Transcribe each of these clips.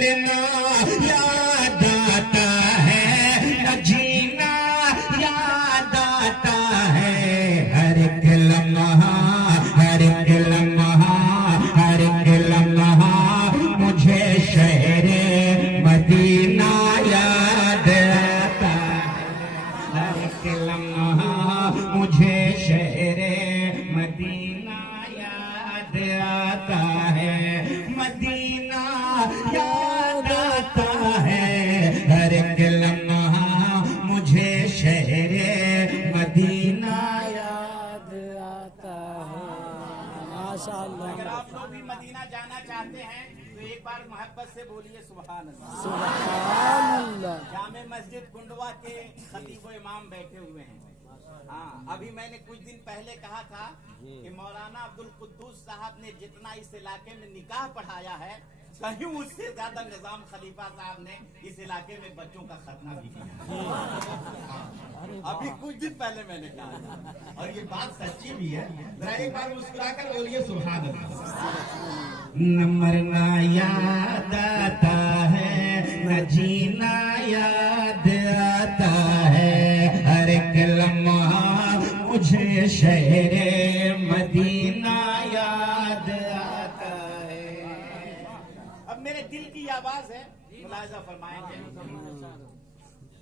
मरना याद आता है, न जीना याद आता है। हर एक लम्हा, हर एक लम्हा, हर एक लम्हा मुझे शहरे मदीना याद आता है। हर एक लम्हा मुझे शहरे मदीना याद आता है। मदीना याद आता है, हर एक लम्हा मुझे शहरे मदीना याद आता है। माशाअल्लाह। अगर आप लोग भी मदीना जाना चाहते हैं तो एक बार मोहब्बत से बोलिए सुभान अल्लाह। सुभान अल्लाह। जामे मस्जिद कुंडवा के खतीब इमाम बैठे हुए हैं। हाँ, अभी मैंने कुछ दिन पहले कहा था कि मौलाना अब्दुल कुद्दूस साहब ने जितना इस इलाके में निकाह पढ़ाया है, कहीं उससे ज्यादा निजाम खलीफा साहब ने इस इलाके में बच्चों का खतना भी किया। अभी कुछ दिन पहले मैंने कहा था, और ये बात सच्ची भी है। जरा एक बार मुस्कुराकर बोलिए सुभान अल्लाह। न मरना याद आता है, न जीना याद आता है। हर एक लम्हा मुझे शहरे मदीना याद आता है। अब मेरे दिल की आवाज है, मुलाहिजा फरमाएंगे।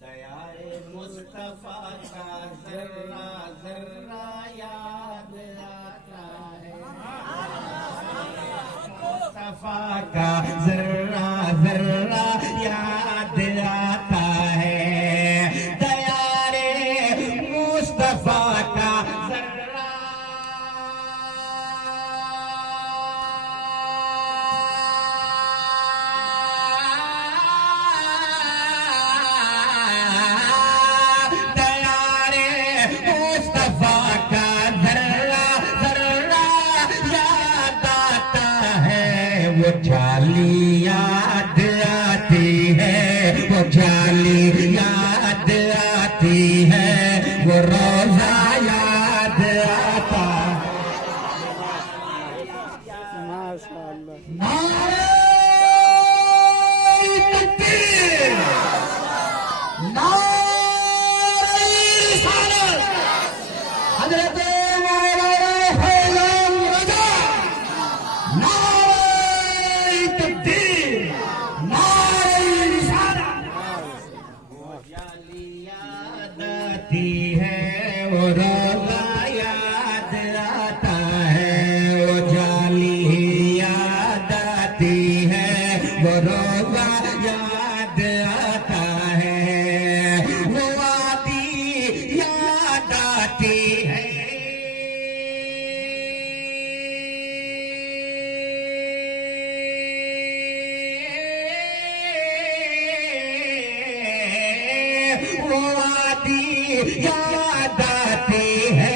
दयाए मुस्तफा का जर्रा जर्रा याद आता है। मुस्तफा का जर्रा जर्रा याद आता है। दयारे मुस्तफा का जर्रा दयारे मुस्तफा का जर्रा जर्रा याद आता है। वो जाली याद आती है, वो जाली याद आती है, वो रोजा याद आता माशाअल्लाह। नारे तकबीर, नारे रिसालत, हज़रत मौलाना फैज़ान रज़ा, नारे तकबीर, नारे रिसालत। वो जाली याद आती है, वो रोज़ा याद आता है। वो जाली याद आती है, वो रोज़ा याद आता है। वो वादी याद आती है। वो वादी याद आती है,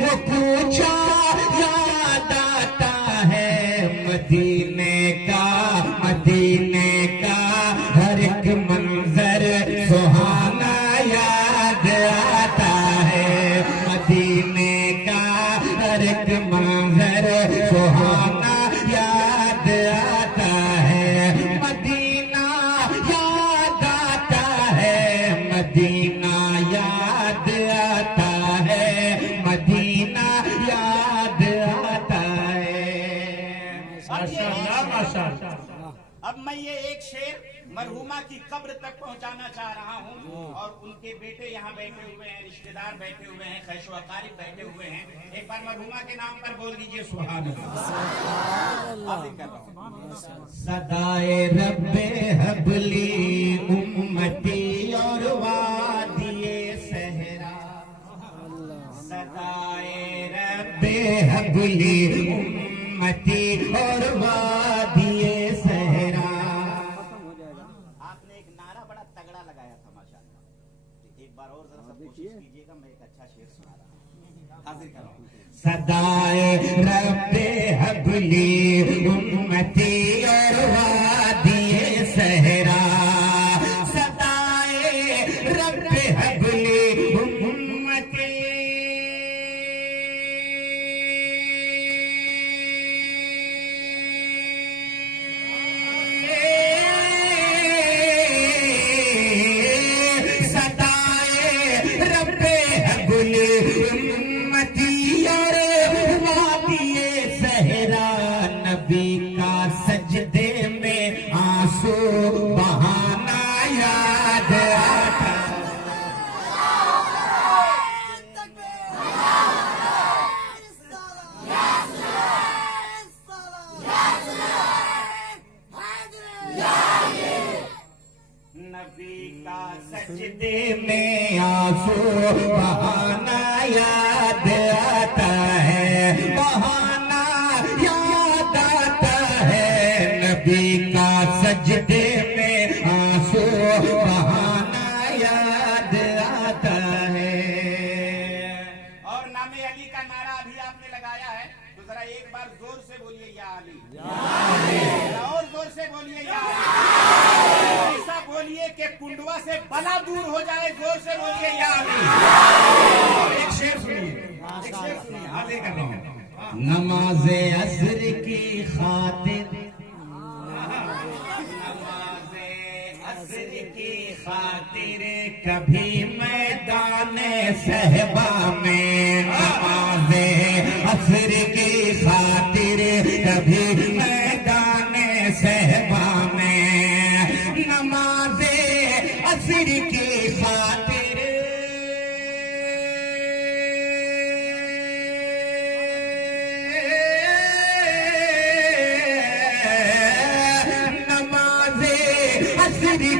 वो पूछा याद आता है। मदीने का, मदीने का हर एक मंजर सुहाना याद आता है। मदीने का हर एक मंजर सुहाना याद आता है। मदीना याद आता है, मदीना याद आता है, मदीना याद आता है। माशाअल्लाह, माशाअल्लाह। अब मैं ये एक शेर मरहुमा की कब्र तक पहुंचाना चाह रहा हूं, और उनके बेटे यहाँ बैठे हुए हैं, रिश्तेदार बैठे हुए हैं, खैशो अकारिब बैठे हुए हैं। एक बार मरहुमा के नाम पर बोल दीजिए सुभान अल्लाह। सदाए रब्बे हबली उम्मती और वादिए सहरा। सदाए रब्बे हबली उम्मती और वादिए सहरा। आपने एक नारा बड़ा तगड़ा लगाया था माशाअल्लाह। एक बार और जरा सा कोशिश कीजिएगा, मैं एक अच्छा शेर सुना रहा हूं, हाजिर कर रहा हूं। सदाए रब्बे हबली उम्मती और वादिए सहरा। सदाए रब्बे हबली उम्मती आंसू बहाना याद आता नबी का सजदे में आंसू बहाना याद आता है, बहाना याद आता है। नबी का सजदे में आंसू बहाना याद आता है। और नामे अली का नारा अभी आपने लगाया है, तो जरा एक बार जोर से बोलिए या अली, और जोर से बोलिए या अली। ऐसा बोलिए कि कुंडवा से बला दूर हो जाए, जोर से बोलिए या अली। एक शेर सुनिए, एक शेर सुनिए, हाजिर कर रहा हूं। नमाज़े असर की खातिर, नमाज़े असर की खातिर कभी मैदान सहबा में, नमाज़े असर की खातिर कभी मैदान सहबा में, नमाज़े असर की खातिर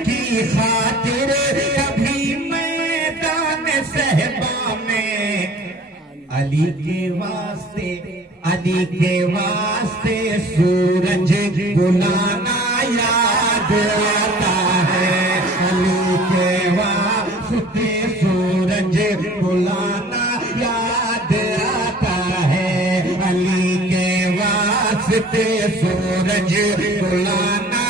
की खातिर कभी मैदान सहबा में, अली के वास्ते, अली के वास्ते सूरज बुलाना याद आता है। अली के वास्ते सूरज बुलाना याद आता है। अली के वास्ते सूरज बुलाना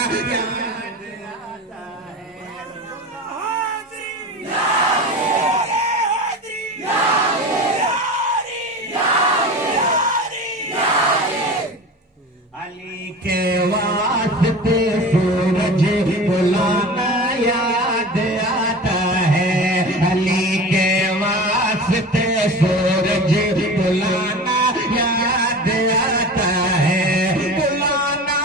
के वास्ते सूरज बुलाना याद आता है। अली के वास्ते सूरज बुलाना याद आता है। बुलाना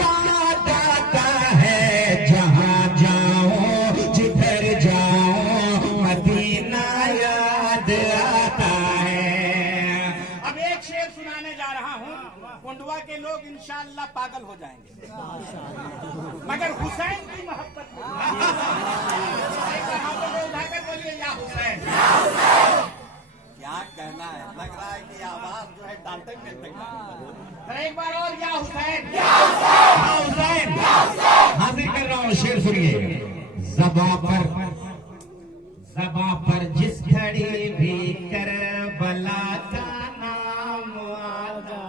याद आता है। जहाँ जाऊं जिधर जाऊं मदीना याद आता है। अब एक शेर सुनाने जा रहा हूँ, कुंडवा के लोग इंशाअल्लाह पागल हो जाएंगे, मगर हुसैन की मोहब्बत उठाकर बोलिए या हुसैन। क्या कहना है, लग रहा है कि आवाज जो है डांटक में तक। एक बार और या हुसैन, हुसैन हाजिर कर रहा हूँ। शेर सुनिए। ज़बां पर जिस घड़ी भी करबला का नाम आता,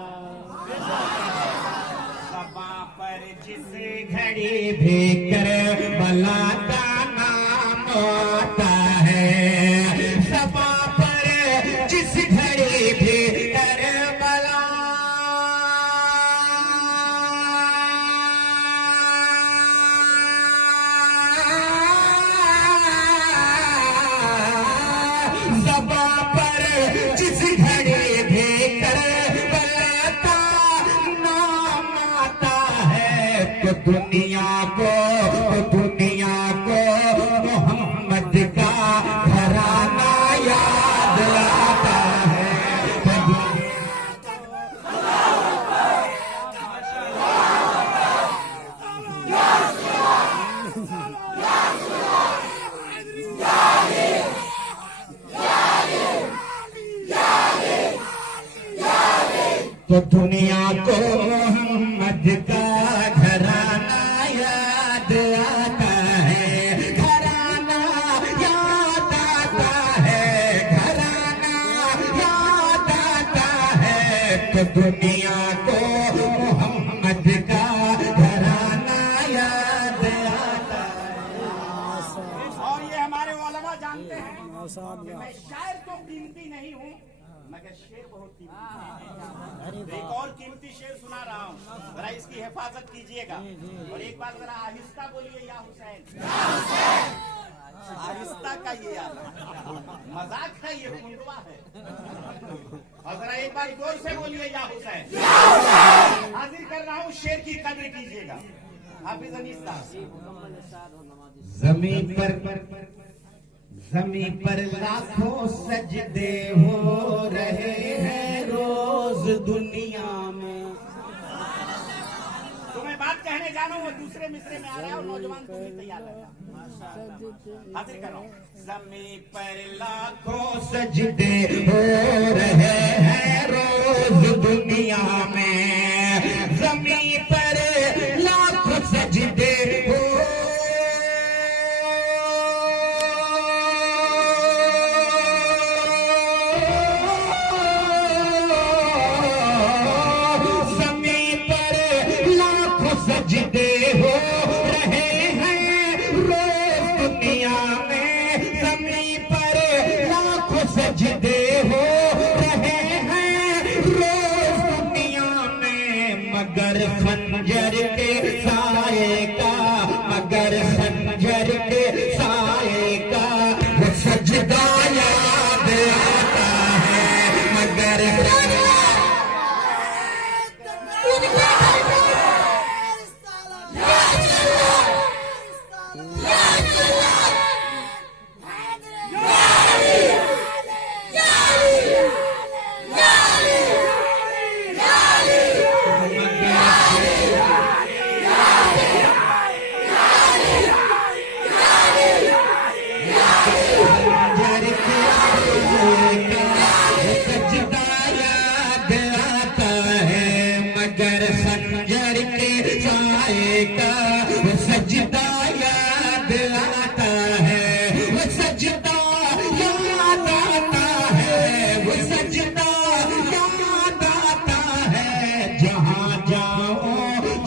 ज़बां पर जिस घड़ी भी करबला का नाम आता है। ज़बां पर जिस घड़ी भी करबला जिस घड़ी भी करबला का नाम आता है, तो दुनिया को मोहम्मद का घराना याद आता है। तो दुनिया को मोहम्मद का घराना याद आता है। घराना याद आता है। घराना याद आता है। तो दुनिया को मोहम्मद का घराना याद आता है। और ये हमारे उलमा जानते हैं कि मैं शायर तो कीमती नहीं हूँ, मगर शेर बहुत कीमती है। एक और कीमती शेर सुना रहा हूँ, जरा इसकी हिफाजत कीजिएगा। और एक बार जरा आहिस्ता बोलिए या हुसैन। आहिस्ता का ये मजाक है, ये कुंडवा है। और जरा एक बार जोर से बोलिए या हुसैन। हाजिर कर रहा हूँ, शेर की कद्र कीजिएगा। हाफिज अनीस साहब। जमी पर लाखों सजदे हो रहे हैं रोज दुनिया में। तो मैं बात कहने जा रहा हूँ, वो दूसरे मिसरे में आ रहा है और नौजवान तुम भी तैयार लगा। हाजिर कर रहा हूँ। जमी पर लाखों सजदे हो रहे हैं रोज दुनिया में, जमी पर लाखों सजदे हो सजदे हो रहे हैं रोज दुनिया में, जमी पर लाखों सजदे हो रहे हैं रोज दुनिया में। मगर खंजर के साए का, मगर खंजर के साए का वो सजदा याद आता है, मगर सजदा याद आता है, वो सजदा याद आता है, वो सजदा याद आता है। जहाँ जाओ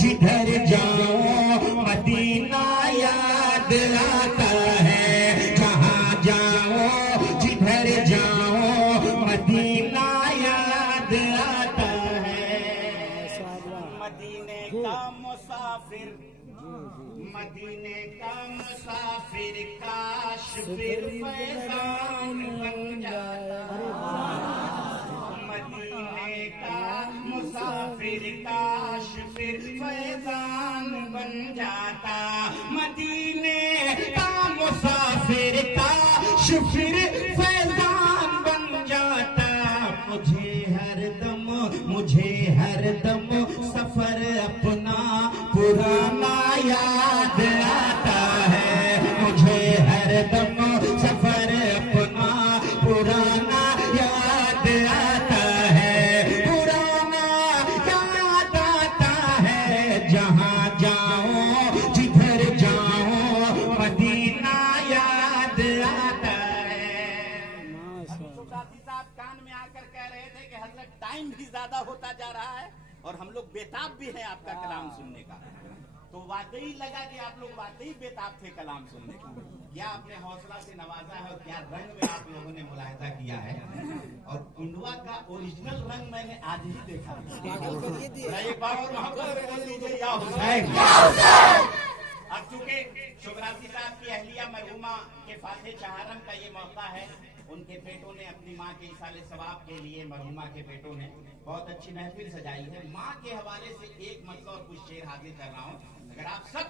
जिधर जाओ मदीना याद आता है, जहाँ जाओ जिधर जाओ मदीना याद आता है। मदीने का मुसाफिर, मदीने का मुसाफिर काश फिर फैजान बन जाता। मदीने का मुसाफिर काश फिर फैजान बन जाता। मदीने का मुसाफिर काश फिर फैजान बन जाता। मुझे हरदम सफर अपना पुराना याद आता है, मुझे हरदम सफर अपना पुराना याद आता है, पुराना याद आता है। जहाँ जाओ जिधर जाओ मदीना याद आता है। साहब कान में आकर कह रहे थे कि हजरत टाइम भी ज्यादा होता जा रहा है और हम लोग बेताब भी हैं आपका कलाम सुनने का। तो वाकई लगा कि आप लोग वाकई बेताब थे कलाम सुनने का। क्या आपने हौसला से नवाजा है और क्या रंग में आप लोगों ने मुलाहिजा किया है। और कुंडवा का ओरिजिनल रंग मैंने आज ही देखा। एक बार और मोहब्बत से बोल दीजिए या हुसैन। अब चूंकि शुभरात्रि साहब की अहलिया मरहुमा के फाते चहारम का ये मौका है, उनके बेटों ने अपनी माँ के इसाले सवाब के लिए, मरहुमा के बेटों ने बहुत अच्छी महफिल सजाई है। माँ के हवाले से एक मतलब और कुछ शेर हाजिर कर रहा हूँ, अगर आप सब